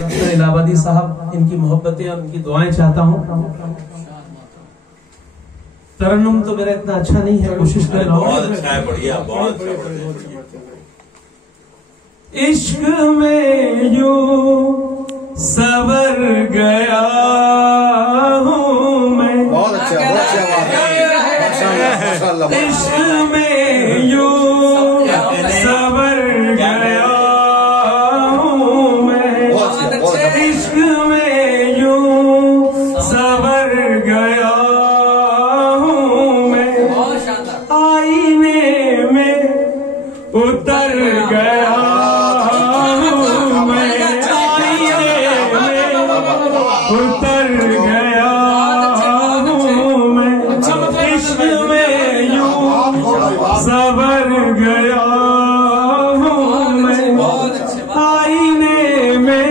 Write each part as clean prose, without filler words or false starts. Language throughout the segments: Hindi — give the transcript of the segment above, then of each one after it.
इलाहाबादी साहब, इनकी मोहब्बतें और इनकी दुआएं चाहता हूँ। तरन्नुम तो मेरा इतना अच्छा नहीं है, कोशिश कर रहा हूँ। बहुत अच्छा है, बढ़िया, बहुत अच्छा। इश्क में यूं सवर गया हूँ मैं। बहुत अच्छा, बहुत अच्छा बात है। इश्क में यूं सवर गया हूँ मैं। इश्क में यूं सवर गया हूँ मैं। आईने में उतर गया हूँ मैं। आईने में उतर गया हूँ मैं। इश्क में यूं सवर गया हूँ मैं। आईने में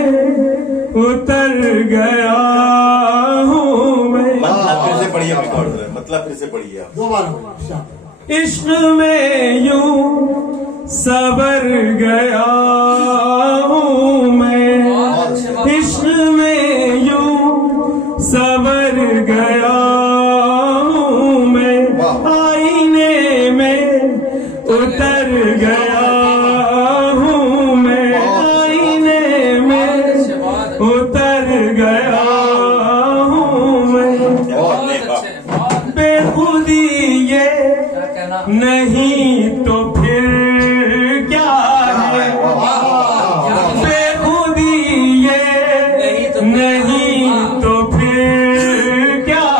उतर गया हूँ मैं। मतलब फिर से पढ़िए, मतलब फिर से पढ़िए आप। इश्क में यूं सवर गया हूँ मैं। इश्क में यूं सवर गया हूँ मैं। आईने में उतर गया हूँ मैं। आईने में उतर गया हूँ मैं। बेखुदी ये नहीं तो फिर क्या है। बेखुदी ये नहीं तो फिर क्या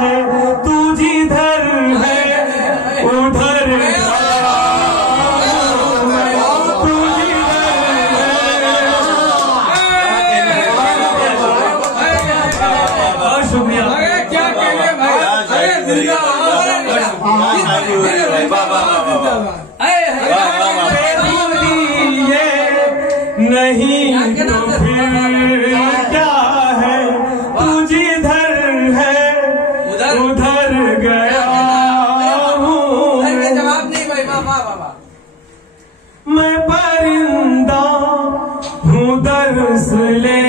है। तू जिधर है उधर तू जिधर है। बहुत शुक्रिया। नहीं तो फिर क्या है। तू जिधर है उधर गया हूँ। जवाब नहीं भाई, वाह वाह वाह। मैं परिंदा हूँ दर्स ले